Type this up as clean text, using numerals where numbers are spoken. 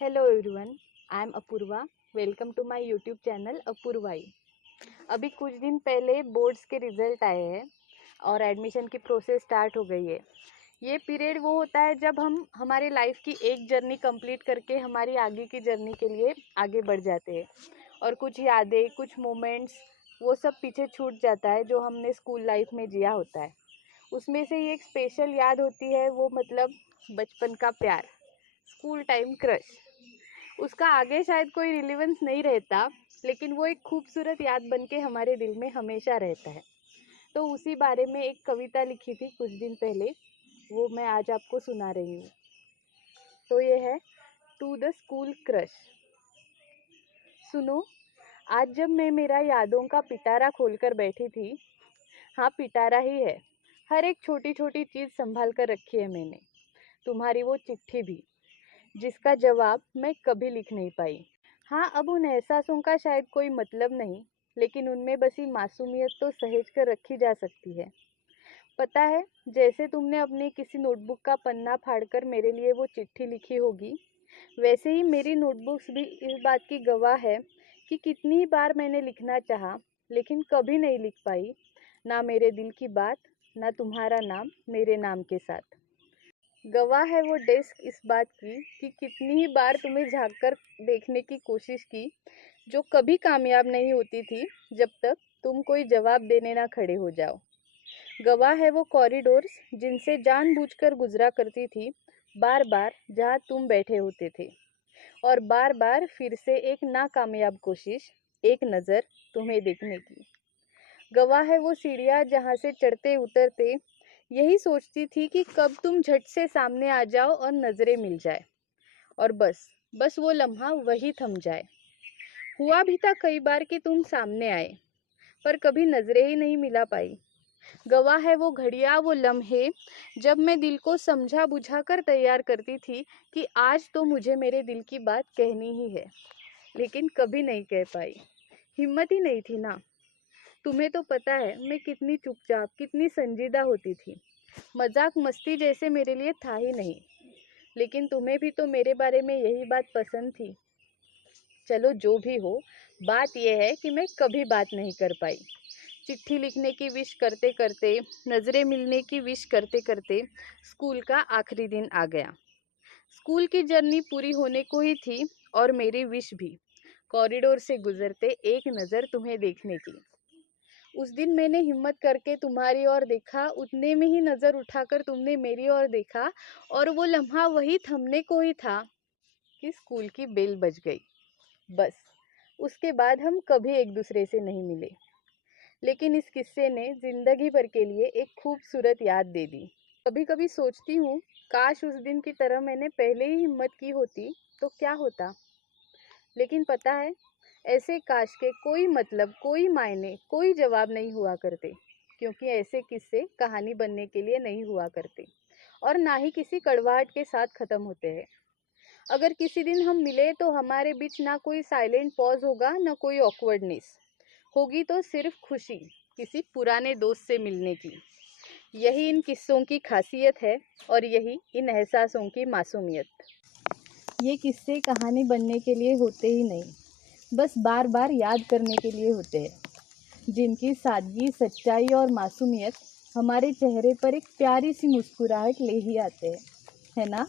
Hello everyone, I am Apoorva. Welcome to my YouTube channel Apoorvai. अभी कुछ दिन पहले बोर्ड्स के रिजल्ट आए हैं और एडमिशन की प्रोसेस स्टार्ट हो गई है। ये पीरियड वो होता है जब हम हमारे लाइफ की एक जर्नी कंप्लीट करके हमारी आगे की जर्नी के लिए आगे बढ़ जाते हैं और कुछ यादें, कुछ मोमेंट्स वो सब पीछे छूट जाता है जो हमने स्कूल लाइफ में जिया होता है। उसमें से ही एक स्पेशल याद होती है, वो मतलब बचपन का प्यार, स्कूल टाइम क्रश। उसका आगे शायद कोई रिलेवेंस नहीं रहता, लेकिन वो एक खूबसूरत याद बन के हमारे दिल में हमेशा रहता है। तो उसी बारे में एक कविता लिखी थी कुछ दिन पहले, वो मैं आज आपको सुना रही हूँ। तो ये है टू द स्कूल क्रश। सुनो, आज जब मैं मेरा यादों का पिटारा खोलकर बैठी थी, हाँ पिटारा ही है, हर एक छोटी छोटी चीज़ संभाल कर रखी है मैंने। तुम्हारी वो चिट्ठी भी, जिसका जवाब मैं कभी लिख नहीं पाई। हाँ, अब उन एहसासों का शायद कोई मतलब नहीं, लेकिन उनमें बसी मासूमियत तो सहेज कर रखी जा सकती है। पता है, जैसे तुमने अपनी किसी नोटबुक का पन्ना फाड़कर मेरे लिए वो चिट्ठी लिखी होगी, वैसे ही मेरी नोटबुक्स भी इस बात की गवाह है कि कितनी बार मैंने लिखना चाहा, लेकिन कभी नहीं लिख पाई। ना मेरे दिल की बात, ना तुम्हारा नाम मेरे नाम के साथ। गवाह है वो डेस्क इस बात की कि कितनी ही बार तुम्हें झांक कर देखने की कोशिश की, जो कभी कामयाब नहीं होती थी जब तक तुम कोई जवाब देने ना खड़े हो जाओ। गवाह है वो कॉरिडोर्स जिनसे जानबूझकर गुजरा करती थी, बार बार जहाँ तुम बैठे होते थे, और बार बार फिर से एक नाकामयाब कोशिश, एक नज़र तुम्हें देखने की। गवाह है वो सीढ़ियाँ जहाँ से चढ़ते उतरते यही सोचती थी कि कब तुम झट से सामने आ जाओ और नजरें मिल जाए, और बस बस वो लम्हा वही थम जाए। हुआ भी था कई बार कि तुम सामने आए, पर कभी नजरें ही नहीं मिला पाई। गवाह है वो घड़ियां, वो लम्हे जब मैं दिल को समझा बुझा कर तैयार करती थी कि आज तो मुझे मेरे दिल की बात कहनी ही है, लेकिन कभी नहीं कह पाई। हिम्मत ही नहीं थी ना। तुम्हें तो पता है मैं कितनी चुपचाप, कितनी संजीदा होती थी। मजाक मस्ती जैसे मेरे लिए था ही नहीं, लेकिन तुम्हें भी तो मेरे बारे में यही बात पसंद थी। चलो जो भी हो, बात यह है कि मैं कभी बात नहीं कर पाई। चिट्ठी लिखने की विश करते करते, नज़रें मिलने की विश करते करते स्कूल का आखिरी दिन आ गया। स्कूल की जर्नी पूरी होने को ही थी, और मेरी विश भी, कॉरिडोर से गुजरते एक नज़र तुम्हें देखने की। उस दिन मैंने हिम्मत करके तुम्हारी ओर देखा, उतने में ही नजर उठाकर तुमने मेरी ओर देखा, और वो लम्हा वही थमने को ही था कि स्कूल की बेल बज गई। बस उसके बाद हम कभी एक दूसरे से नहीं मिले, लेकिन इस किस्से ने जिंदगी भर के लिए एक खूबसूरत याद दे दी। कभी कभी सोचती हूँ, काश उस दिन की तरह मैंने पहले ही हिम्मत की होती तो क्या होता। लेकिन पता है, ऐसे काश के कोई मतलब, कोई मायने, कोई जवाब नहीं हुआ करते, क्योंकि ऐसे किस्से कहानी बनने के लिए नहीं हुआ करते, और ना ही किसी कड़वाहट के साथ खत्म होते हैं। अगर किसी दिन हम मिले तो हमारे बीच ना कोई साइलेंट पॉज होगा, ना कोई ऑकवर्डनेस होगी, तो सिर्फ खुशी किसी पुराने दोस्त से मिलने की। यही इन किस्सों की खासियत है, और यही इन एहसासों की मासूमियत। ये किस्से कहानी बनने के लिए होते ही नहीं, बस बार बार याद करने के लिए होते हैं, जिनकी सादगी, सच्चाई और मासूमियत हमारे चेहरे पर एक प्यारी सी मुस्कुराहट ले ही आते हैं, है ना।